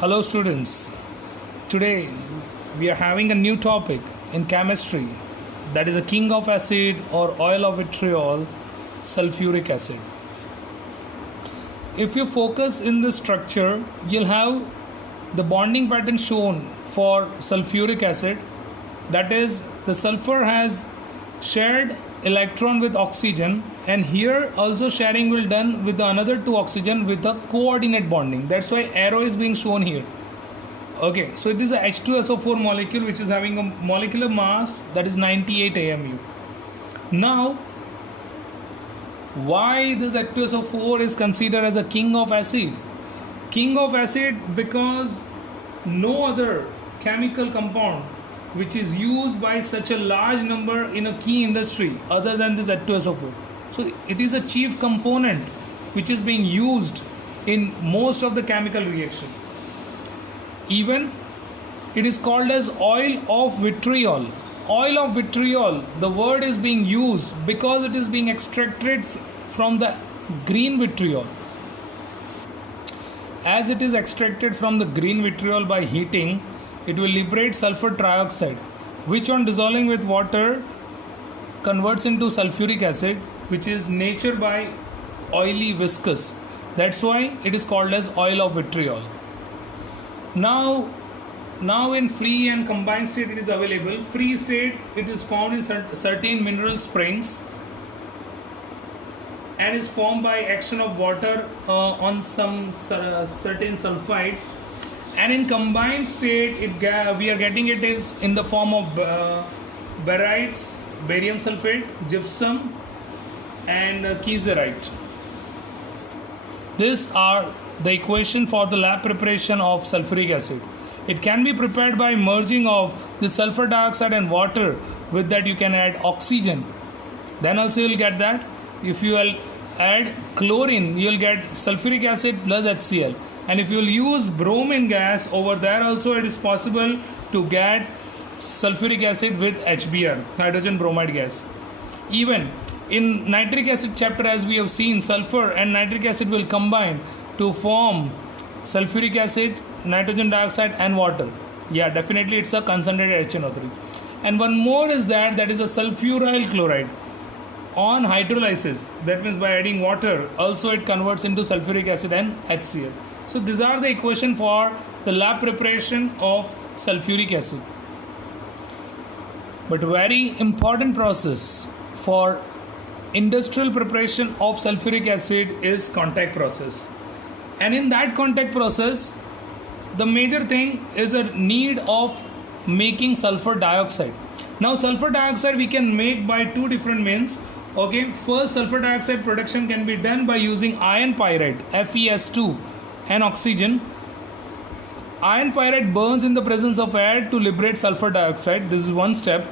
Hello students, today we are having a new topic in chemistry, that is a king of acid or oil of vitriol, sulfuric acid. If you focus in the structure, you'll have the bonding pattern shown for sulfuric acid, that is the sulfur has shared electron with oxygen, and here also sharing will done with the another two oxygen with the coordinate bonding. That's why arrow is being shown here. Okay, so it is a H2SO4 molecule which is having a molecular mass that is 98 AMU. Now, why this H2SO4 is considered as a king of acid? King of acid because no other chemical compound which is used by such a large number in a key industry other than this H2SO4. So it is a chief component which is being used in most of the chemical reaction. Even it is called as oil of vitriol. Oil of vitriol, the word is being used because it is being extracted from the green vitriol. As it is extracted from the green vitriol by heating, it will liberate sulfur trioxide, which on dissolving with water converts into sulfuric acid, which is nature by oily viscous. That's why it is called as oil of vitriol. Now in free and combined state it is available. Free state, it is found in certain mineral springs and is formed by action of water on some certain sulfides. And in combined state, we are getting it is in the form of barytes, barium sulfate, gypsum, and kieserite. These are the equation for the lab preparation of sulfuric acid. It can be prepared by merging of the sulfur dioxide and water. With that, you can add oxygen. Then also you will get that. If you will add chlorine, you will get sulfuric acid plus HCl. And if you will use bromine gas over there also, it is possible to get sulfuric acid with HBr, hydrogen bromide gas. Even in nitric acid chapter, as we have seen, sulfur and nitric acid will combine to form sulfuric acid, nitrogen dioxide and water. Yeah, definitely it's a concentrated HNO3. And one more is that is a sulfuryl chloride. On hydrolysis, that means by adding water, also it converts into sulfuric acid and HCl. So these are the equation for the lab preparation of sulfuric acid. But very important process for industrial preparation of sulfuric acid is contact process. And in that contact process, the major thing is a need of making sulfur dioxide. Now sulfur dioxide we can make by two different means. Okay, first sulfur dioxide production can be done by using iron pyrite, FeS2, and oxygen. Iron pyrite burns in the presence of air to liberate sulfur dioxide. This is one step.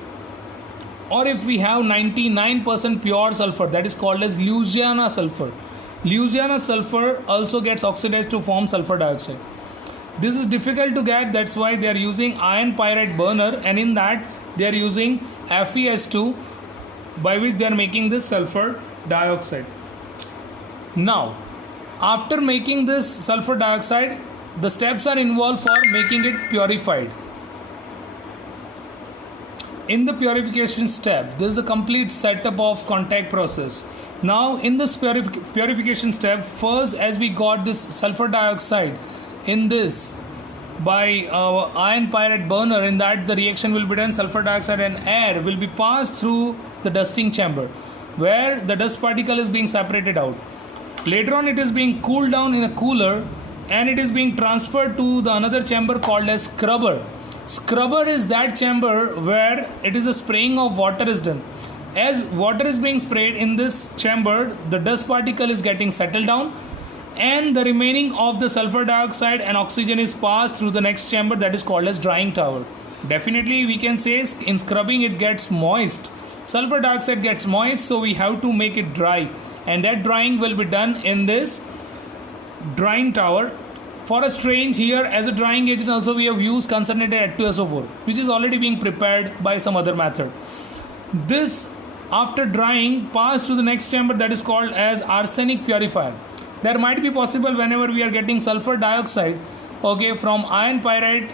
Or if we have 99% pure sulfur, that is called as Louisiana sulfur. Louisiana sulfur also gets oxidized to form sulfur dioxide. This is difficult to get, that's why they are using iron pyrite burner, and in that they are using FeS2, by which they are making this sulfur dioxide. Now, after making this sulfur dioxide, the steps are involved for making it purified. In the purification step, there is a complete setup of contact process. Now, in this purification step, first as we got this sulfur dioxide in this by iron pyrite burner, in that the reaction will be done, sulfur dioxide and air will be passed through the dusting chamber where the dust particle is being separated out. Later on it is being cooled down in a cooler and it is being transferred to the another chamber called as scrubber. Scrubber is that chamber where it is a spraying of water is done. As water is being sprayed in this chamber, the dust particle is getting settled down and the remaining of the sulfur dioxide and oxygen is passed through the next chamber, that is called as drying tower. Definitely we can say in scrubbing it gets moist. Sulfur dioxide gets moist, so we have to make it dry, and that drying will be done in this drying tower. For a strange here, as a drying agent also we have used concentrated H2SO4, which is already being prepared by some other method. This after drying passed to the next chamber, that is called as arsenic purifier. There might be possible whenever we are getting sulfur dioxide, okay, from iron pyrite,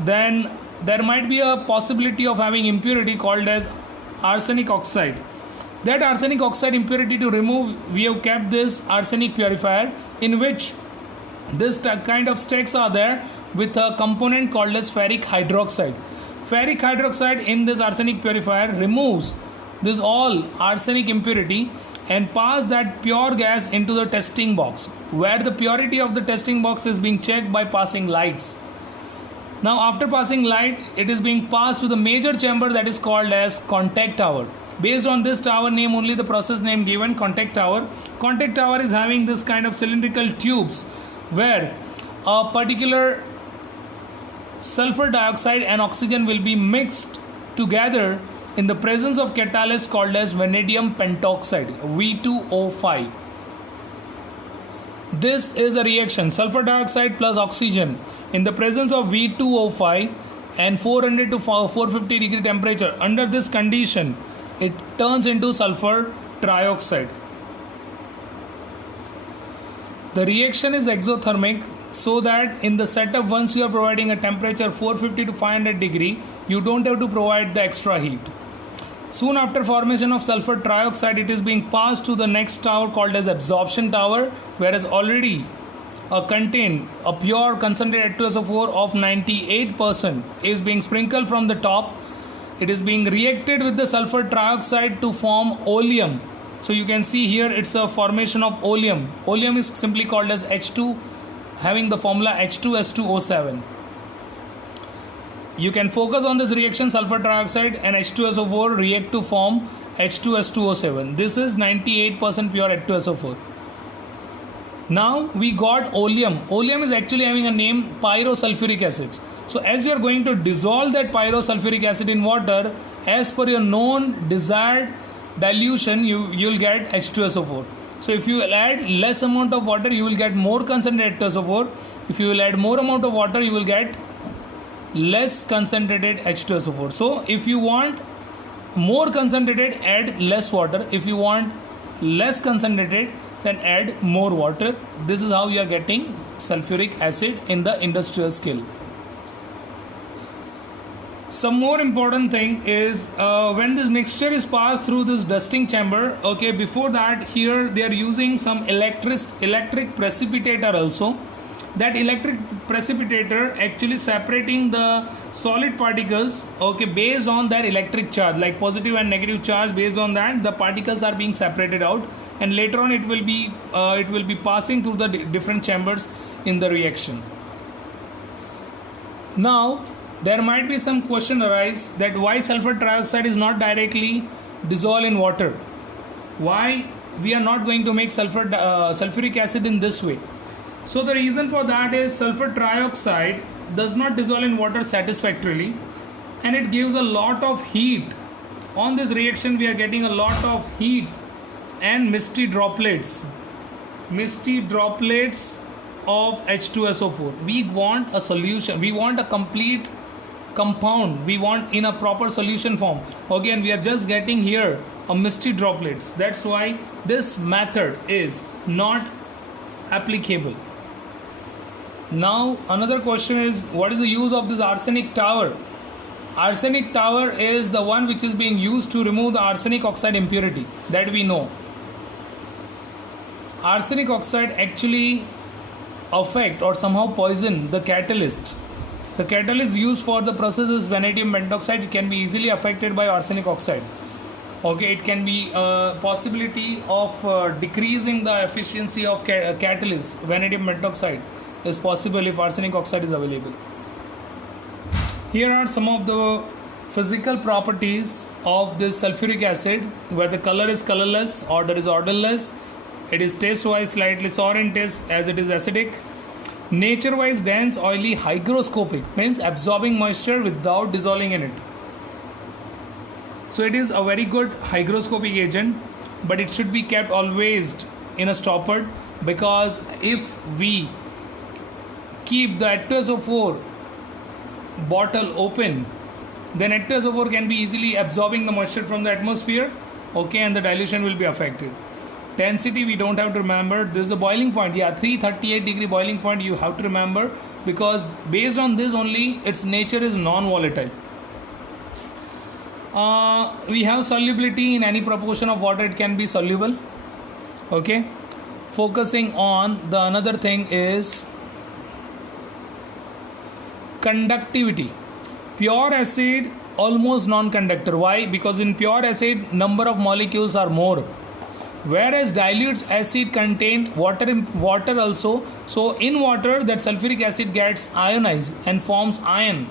then there might be a possibility of having impurity called as arsenic oxide. That arsenic oxide impurity to remove, we have kept this arsenic purifier in which this kind of stacks are there with a component called as ferric hydroxide. Ferric hydroxide in this arsenic purifier removes this all arsenic impurity and pass that pure gas into the testing box, where the purity of the testing box is being checked by passing lights. Now after passing light, it is being passed to the major chamber that is called as contact tower. Based on this tower name only, the process name given, contact tower. Contact tower is having this kind of cylindrical tubes where a particular sulfur dioxide and oxygen will be mixed together in the presence of catalyst called as vanadium pentoxide, V2O5. This is a reaction, sulfur dioxide plus oxygen in the presence of V2O5 and 400 to 450 degree temperature. Under this condition, it turns into sulfur trioxide. The reaction is exothermic, so that in the setup, once you are providing a temperature 450 to 500 degree, you don't have to provide the extra heat. Soon after formation of sulfur trioxide, it is being passed to the next tower called as absorption tower, whereas already contained a pure concentrated H2SO4 of 98% is being sprinkled from the top. It is being reacted with the sulfur trioxide to form oleum. So you can see here it's a formation of oleum. Oleum is simply called as H2, having the formula H2S2O7. You can focus on this reaction, sulfur trioxide and H2SO4 react to form H2S2O7. This is 98% pure H2SO4. Now we got oleum. Oleum is actually having a name pyrosulfuric acid. So as you are going to dissolve that pyrosulfuric acid in water, as per your known desired dilution, you will get H2SO4. So if you will add less amount of water, you will get more concentrated H2SO4. If you will add more amount of water, you will get less concentrated H2SO4. So if you want more concentrated, add less water. If you want less concentrated, then add more water. This is how you are getting sulfuric acid in the industrial scale. Some more important thing is when this mixture is passed through this dusting chamber, okay, before that here they are using some electric precipitator also. That electric precipitator actually separating the solid particles, okay, based on their electric charge, like positive and negative charge. Based on that, the particles are being separated out, and later on it will be passing through the different chambers in the reaction. Now there might be some question arise that why sulfur trioxide is not directly dissolved in water. Why we are not going to make sulfuric acid in this way? So the reason for that is sulfur trioxide does not dissolve in water satisfactorily, and it gives a lot of heat. On this reaction we are getting a lot of heat and misty droplets of H2SO4. We want a solution, we want a complete compound, we want in a proper solution form. Again, we are just getting here a misty droplets. That's why this method is not applicable. Now another question is, what is the use of this arsenic tower? Arsenic tower is the one which is being used to remove the arsenic oxide impurity, that we know. Arsenic oxide actually affect or somehow poison the catalyst. The catalyst used for the process is vanadium pentoxide. It can be easily affected by arsenic oxide. Okay, it can be a possibility of decreasing the efficiency of catalyst. Vanadium pentoxide is possible if arsenic oxide is available. Here are some of the physical properties of this sulfuric acid, where the color is colorless, odor is odorless, it is taste wise slightly sour in taste as it is acidic, nature wise dense, oily, hygroscopic, means absorbing moisture without dissolving in it. So it is a very good hygroscopic agent, but it should be kept always in a stopper, because if we keep the H2SO4 bottle open, then H2SO4 can be easily absorbing the moisture from the atmosphere, okay, and the dilution will be affected. Density we don't have to remember. This is the boiling point. Yeah, 338 degree boiling point you have to remember, because based on this only its nature is non-volatile. We have solubility in any proportion of water, it can be soluble. Okay, focusing on the another thing is conductivity. Pure acid almost non-conductor. Why? Because in pure acid number of molecules are more, whereas dilute acid contain water also. So in water that sulfuric acid gets ionized and forms ion,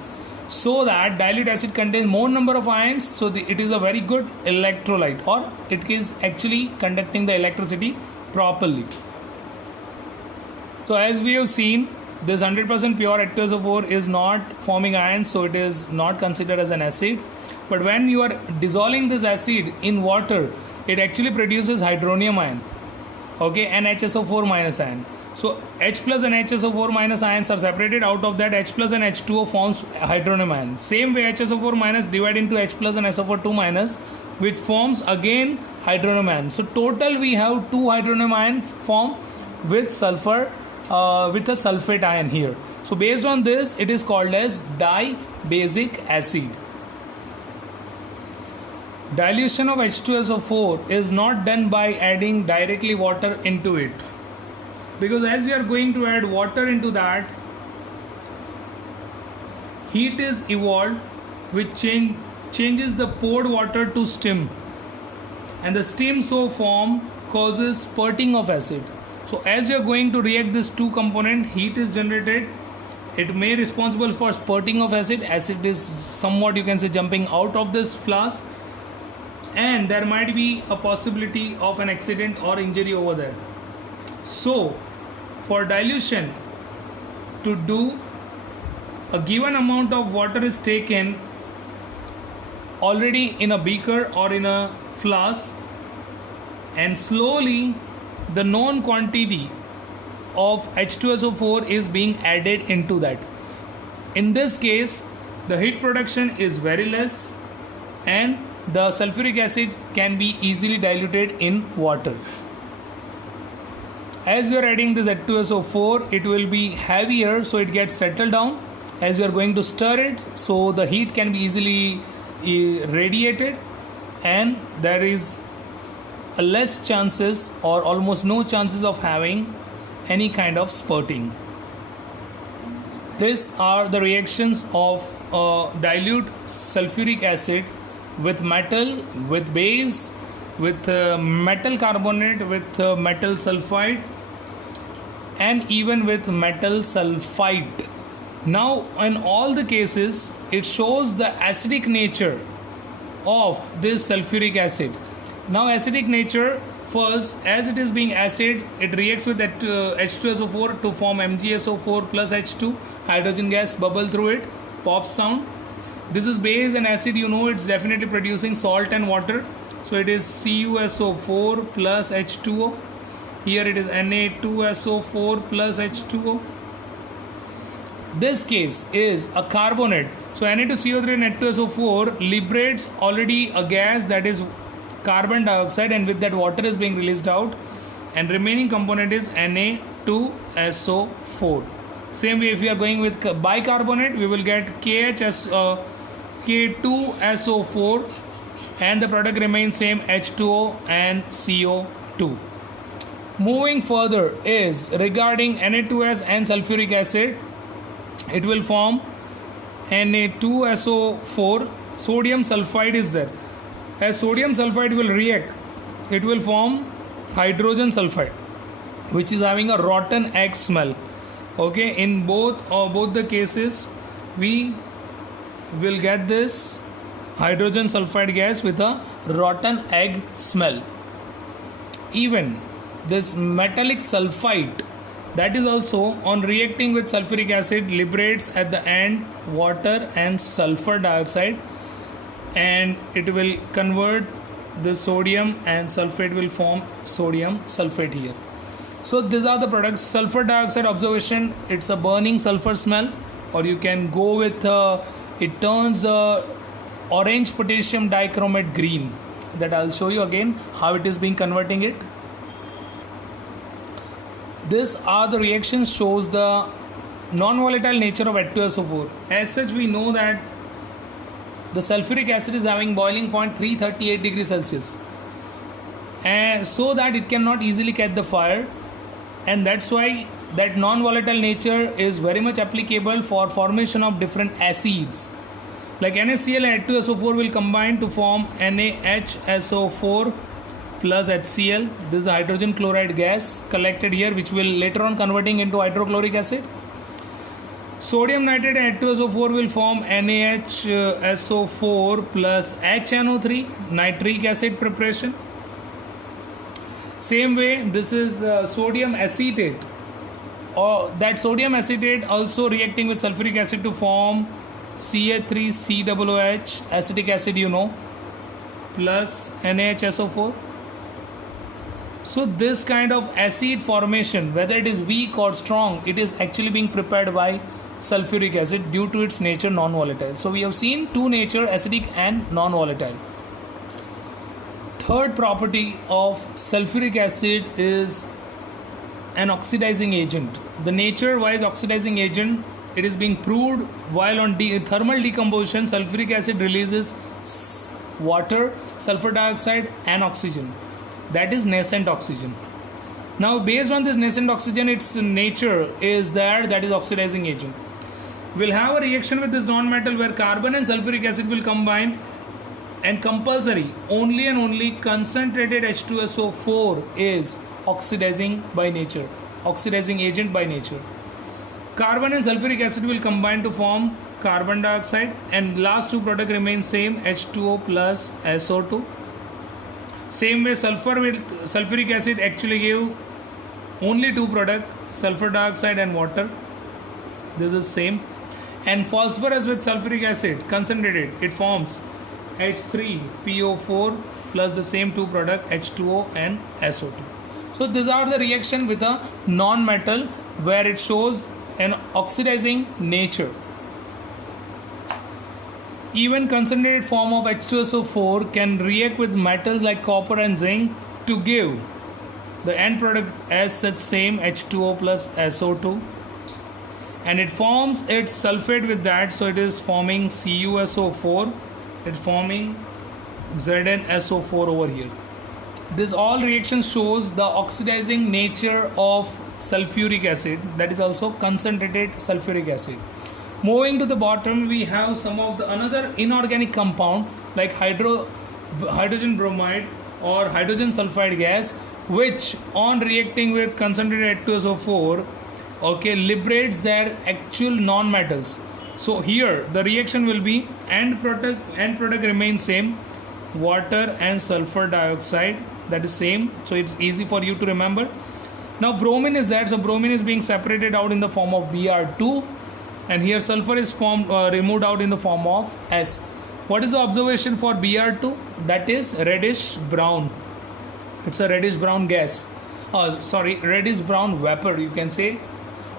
so that dilute acid contains more number of ions, so it is a very good electrolyte, or it is actually conducting the electricity properly. So as we have seen, this 100% pure H2SO4 is not forming ions, so it is not considered as an acid. But when you are dissolving this acid in water, it actually produces hydronium ion, okay, and HSO4 minus ion. So H plus and HSO4 minus ions are separated. Out of that, H plus and H2O forms hydronium ion. Same way HSO4 minus divide into H plus and SO4 minus, which forms again hydronium ion. So total we have 2 hydronium ion form with sulfur, with a sulfate ion here. So based on this, it is called as dibasic acid. Dilution of H2SO4 is not done by adding directly water into it, because as you are going to add water into that, heat is evolved which changes the poured water to steam, and the steam so form causes spurting of acid. So as you are going to react this two component, heat is generated, it may responsible for spurting of acid. Acid is somewhat, you can say, jumping out of this flask, and there might be a possibility of an accident or injury over there. So for dilution, to do, a given amount of water is taken already in a beaker or in a flask, and slowly the known quantity of H2SO4 is being added into that. In this case, the heat production is very less, and the sulfuric acid can be easily diluted in water. As you are adding this H2SO4, it will be heavier, so it gets settled down. As you are going to stir it, so the heat can be easily radiated, and there is a less chances or almost no chances of having any kind of spurting. These are the reactions of dilute sulfuric acid with metal, with base, with metal carbonate, with metal sulfide, and even with metal sulfite. Now in all the cases, it shows the acidic nature of this sulfuric acid. Now acidic nature, first, as it is being acid, it reacts with that H2SO4 to form MgSO4 plus H2, hydrogen gas bubble through it, pop sound. This is base and acid, you know, it's definitely producing salt and water. So it is CuSO4 plus H2O. Here it is Na2SO4 plus H2O. This case is a carbonate. So Na2CO3 and H2SO4 liberates already a gas, that is carbon dioxide, and with that water is being released out, and remaining component is Na2SO4. Same way, if we are going with bicarbonate, we will get K2SO4, and the product remains same, H2O and CO2. Moving further is regarding Na2S and sulfuric acid. It will form Na2SO4. Sodium sulfide is there. As sodium sulfide will react, it will form hydrogen sulfide, which is having a rotten egg smell. Okay, in both the cases, we will get this hydrogen sulfide gas with a rotten egg smell. Even this metallic sulfite, that is also on reacting with sulfuric acid, liberates at the end water and sulfur dioxide, and it will convert the sodium, and sulfate will form sodium sulfate here. So these are the products. Sulfur dioxide observation, it's a burning sulfur smell, or you can go with it turns orange potassium dichromate green. That I'll show you again how it is being converting it. These are the reactions shows the non-volatile nature of H2SO4. As such, we know that the sulfuric acid is having boiling point 338 degrees Celsius, and so that it cannot easily catch the fire, and that's why that non-volatile nature is very much applicable for formation of different acids. Like NaCl and H2SO4 will combine to form NaHSO4 plus HCl. This is a hydrogen chloride gas collected here, which will later on converting into hydrochloric acid. Sodium nitrate and H2SO4 will form NaHSO4 plus HNO3, nitric acid preparation. Same way, this is sodium acetate, or that sodium acetate also reacting with sulfuric acid to form CH3COOH, acetic acid, you know, plus NaHSO4. So this kind of acid formation, whether it is weak or strong, it is actually being prepared by sulfuric acid due to its nature non-volatile. So we have seen two nature, acidic and non-volatile. Third property of sulfuric acid is an oxidizing agent. The nature-wise oxidizing agent, it is being proved while on thermal decomposition, sulfuric acid releases water, sulfur dioxide and oxygen. That is nascent oxygen. Now based on this nascent oxygen, its nature is that is oxidizing agent. We'll have a reaction with this non-metal where carbon and sulfuric acid will combine, and compulsory only and only concentrated H2SO4 is oxidizing by nature, oxidizing agent by nature. Carbon and sulfuric acid will combine to form carbon dioxide, and last two product remain same, H2O plus SO2. Same way sulfur with sulfuric acid actually give only two product, sulfur dioxide and water. This is same. And phosphorus with sulfuric acid concentrated, it forms H3PO4 plus the same two product, H2O and SO2. So these are the reaction with a non-metal where it shows an oxidizing nature. Even concentrated form of H2SO4 can react with metals like copper and zinc to give the end product as such same, H2O plus SO2, and it forms its sulfate with that, so it is forming CuSO4, it's forming ZnSO4 over here. This all reaction shows the oxidizing nature of sulfuric acid, that is also concentrated sulfuric acid. Moving to the bottom, we have some of the another inorganic compound like hydrogen bromide or hydrogen sulfide gas, which on reacting with concentrated H2SO4, okay, liberates their actual non-metals. So here the reaction will be end product remains same, water and sulfur dioxide, that is same, so it's easy for you to remember. Now bromine is there, so bromine is being separated out in the form of Br2, and here sulfur is removed out in the form of S. What is the observation for Br2? That is reddish brown. It's a reddish brown gas. Reddish brown vapor, you can say,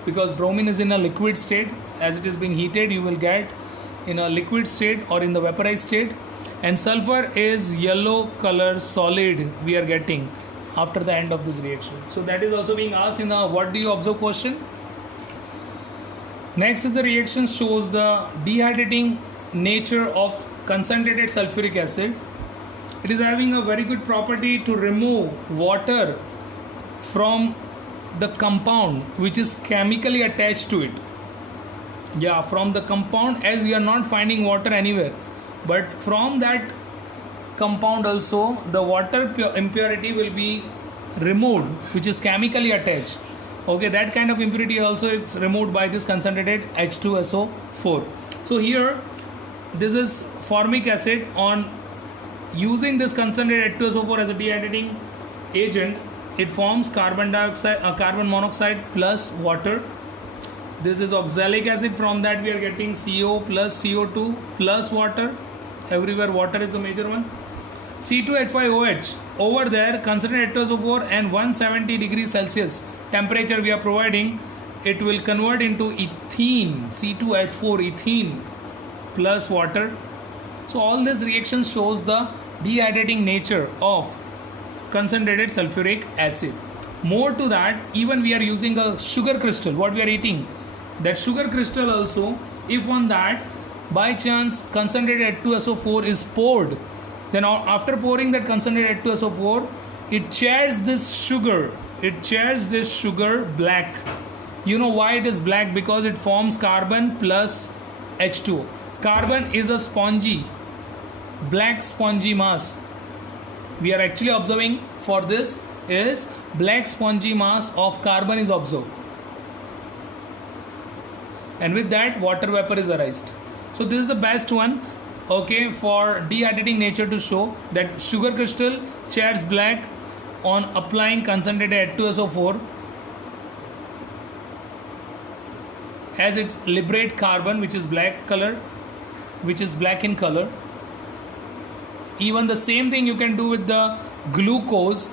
because bromine is in a liquid state. As it is being heated, you will get in a liquid state or in the vaporized state, and sulfur is yellow color solid we are getting after the end of this reaction. So that is also being asked in a what do you observe question. Next is the reaction shows the dehydrating nature of concentrated sulfuric acid. It is having a very good property to remove water from the compound which is chemically attached to it. Yeah, from the compound, as we are not finding water anywhere, but from that compound also the water impurity will be removed, which is chemically attached. Okay, that kind of impurity also is removed by this concentrated H2SO4. So here this is formic acid. On using this concentrated H2SO4 as a dehydrating agent, it forms carbon monoxide plus water. This is oxalic acid. From that we are getting CO plus CO2 plus water. Everywhere water is the major one. C2H5OH. Over there concentrated H2SO4 and 170 degrees Celsius temperature we are providing, it will convert into ethene, C2H4 ethene plus water. So all this reaction shows the dehydrating nature of concentrated sulfuric acid. More to that, even we are using a sugar crystal, what we are eating, that sugar crystal also, if on that by chance concentrated H2SO4 is poured, then after pouring that concentrated H2SO4, it chairs this sugar, black. You know why it is black? Because it forms carbon plus H2O. Carbon is a spongy, black spongy mass. We are actually observing for this is black spongy mass of carbon is observed, and with that water vapor is arised. So this is the best one, okay, for dehydrating nature to show that sugar crystal chairs black on applying concentrated H2SO4 as it liberate carbon, which is black color, which is black in color. Even the same thing you can do with the glucose.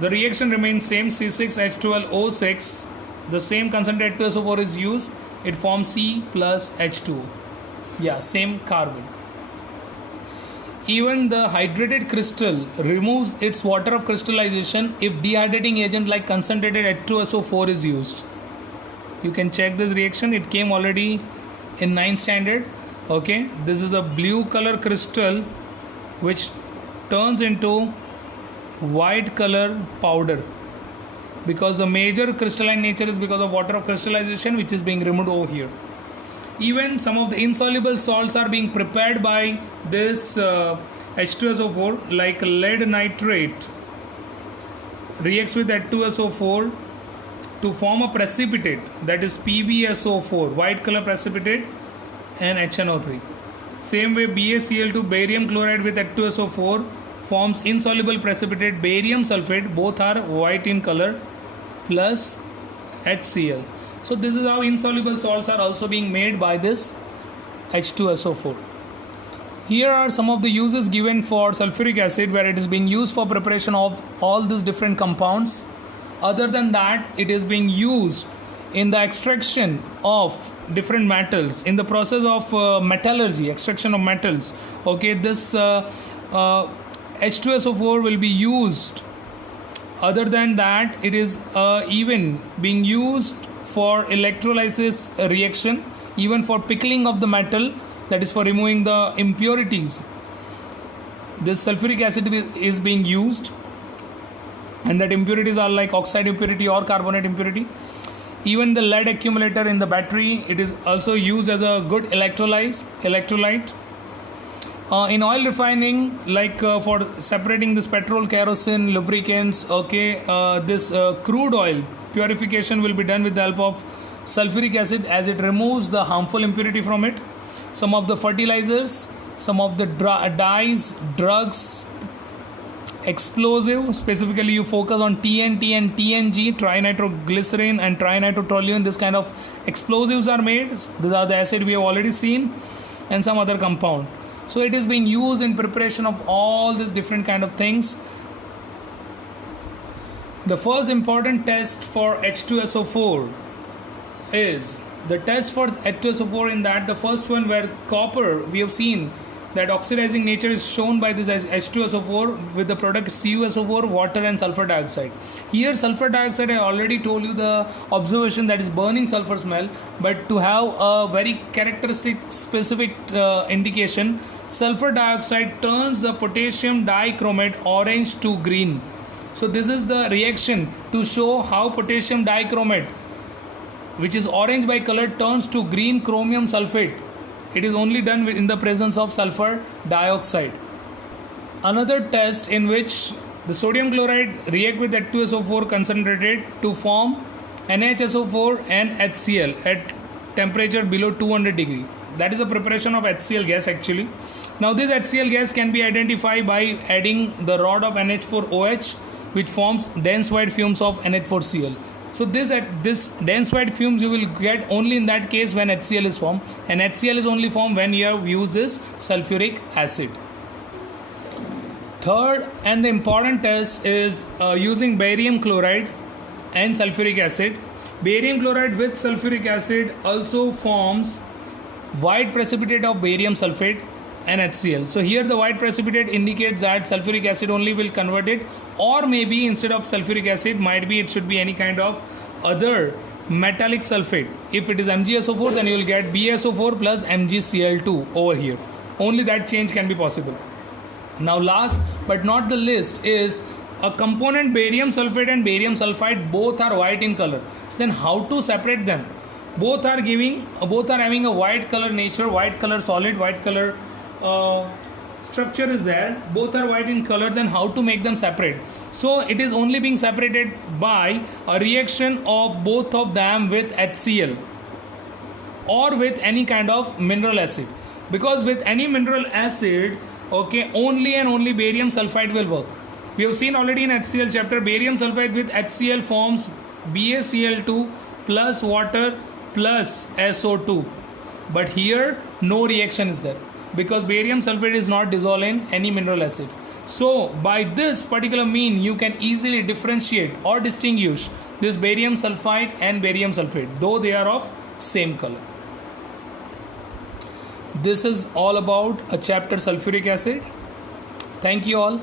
The reaction remains same, C6H12O6. The same concentrated H2SO4 is used. It forms C plus H2O. Yeah, same carbon. Even the hydrated crystal removes its water of crystallization if dehydrating agent like concentrated H2SO4 is used. You can check this reaction. It came already in 9th standard. Okay, this is a blue color crystal which turns into white color powder, because the major crystalline nature is because of water of crystallization, which is being removed over here. Even some of the insoluble salts are being prepared by this H2SO4, like lead nitrate reacts with H2SO4 to form a precipitate, that is PbSO4, white color precipitate, and HNO3. Same way, BaCl2 barium chloride with H2SO4 forms insoluble precipitate barium sulfate, both are white in color, plus HCl. So this is how insoluble salts are also being made by this H2SO4. Here are some of the uses given for sulfuric acid, where it is being used for preparation of all these different compounds. Other than that, it is being used in the extraction of different metals, in the process of metallurgy, extraction of metals. Okay, this H2SO4 will be used. Other than that, it is even being used for electrolysis reaction, even for pickling of the metal, that is for removing the impurities. This sulfuric acid is being used, and that impurities are like oxide impurity or carbonate impurity. Even the lead accumulator in the battery, it is also used as a good electrolyte. In oil refining, like for separating this petrol, kerosene, lubricants, okay, this crude oil purification will be done with the help of sulfuric acid, as it removes the harmful impurity from it. Some of the fertilizers, some of the dyes, drugs, explosive, specifically you focus on TNT and TNG, trinitroglycerin and trinitrotoluene. This kind of explosives are made. These are the acid we have already seen, and some other compound. So it is being used in preparation of all these different kind of things. The first important test for H2SO4 is the test for H2SO4, in that the first one, where copper, we have seen that oxidizing nature is shown by this H2SO4 with the product CuSO4, water and sulfur dioxide. Here sulfur dioxide, I already told you the observation, that is burning sulfur smell, but to have a very characteristic specific indication, sulfur dioxide turns the potassium dichromate orange to green. So this is the reaction to show how potassium dichromate, which is orange by color, turns to green chromium sulfate. It is only done in the presence of sulfur dioxide. Another test in which the sodium chloride react with H2SO4 concentrated to form NHSO4 and HCl at temperature below 200 degree. That is a preparation of HCl gas actually. Now this HCl gas can be identified by adding the rod of NH4OH, which forms dense white fumes of NH4Cl. So this dense white fumes you will get only in that case when HCl is formed, and HCl is only formed when you have used this sulfuric acid. Third and the important test is using barium chloride and sulfuric acid. Barium chloride with sulfuric acid also forms white precipitate of barium sulfate, and HCl. So here the white precipitate indicates that sulfuric acid only will convert it, or maybe instead of sulfuric acid, might be it should be any kind of other metallic sulfate. If it is MgSO4, then you will get BSO4 plus MgCl2 over here. Only that change can be possible. Now last but not the least is a component barium sulfate and barium sulfide, both are white in color. Then how to separate them? Both are having a white color nature, white color solid, white color structure is there. Both are white in color. Then how to make them separate? So it is only being separated by a reaction of both of them with HCl or with any kind of mineral acid. Because with any mineral acid, okay, only and only barium sulfide will work. We have seen already in HCl chapter, barium sulfide with HCl forms BaCl2 plus water plus SO2. But here no reaction is there because barium sulfate is not dissolved in any mineral acid. So by this particular mean you can easily differentiate or distinguish this barium sulfide and barium sulfate, though they are of same color. This is all about a chapter sulfuric acid. Thank you all.